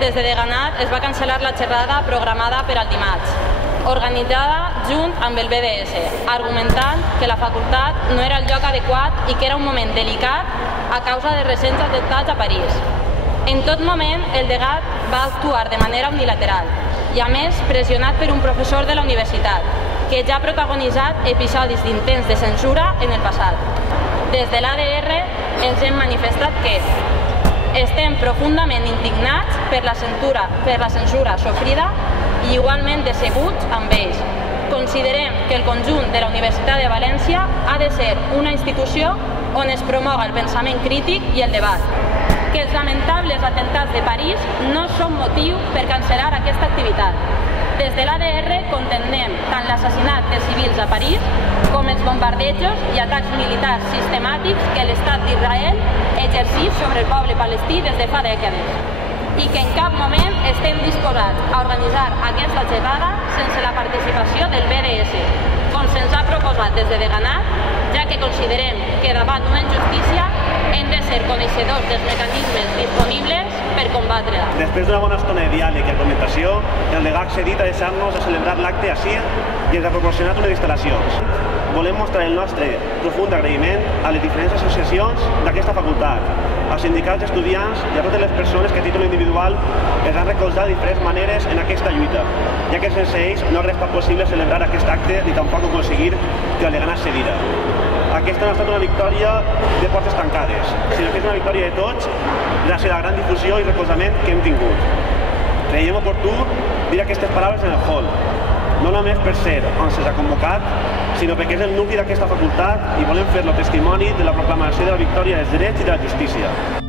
des de Deganat es va cancel·lar la xerrada programada per al dimarts, organitzada junt amb el BDS, argumentant que la facultat no era el lloc adequat i que era un moment delicat a causa de recents atemptats a París. En tot moment, el degat va actuar de manera unilateral i, a més, pressionat per un professor de la universitat, que ja ha protagonitzat episodis d'intents de censura en el passat. Des de l'ADR ens hem manifestat que estem profundament indignats per la censura sofrida i igualment decebuts amb ells. Considerem que el conjunt de la Universitat de València ha de ser una institució on es promoga el pensament crític i el debat, que els lamentables atemptats de París no són motiu per cancel·lar aquesta activitat. Des de l'ADR condemnem tant l'assassinat de civils a París com els bombardejos i atacs militars sistemàtics que l'Estat d'Israel exerceix sobre el poble palestí des de fa dècades i que en cap moment estem disposats a organitzar aquesta xerrada sense la participació del BDS, com se'ns ha proposat des de Deganat, ja que considerem que davant una injustícia hem de ser coneixedors dels mecanismes disponibles per combatre-la. Després d'una bona estona de diàleg i argumentació, el degà ha accedit a deixar-nos a celebrar l'acte ací i ens ha proporcionat unes instal·lacions. Volem mostrar el nostre profund agraïment a les diferents associacions d'aquesta facultat, als sindicats d'estudiants i a totes les persones que a títol individual es van recolzar de diferents maneres en aquesta lluita, ja que sense ells no hauria estat possible celebrar aquest acte ni tampoc aconseguir que el deganat cedira. Aquesta no ha estat una victòria de portes tancades, sinó que és una victòria de tots gràcies a la gran difusió i recolzament que hem tingut. Creiem oportú dir aquestes paraules en el hall, no només per ser on se'ls ha convocat, sinó perquè és el nucli d'aquesta facultat i volem fer-lo testimoni de la proclamació de la victòria dels drets i de la justícia.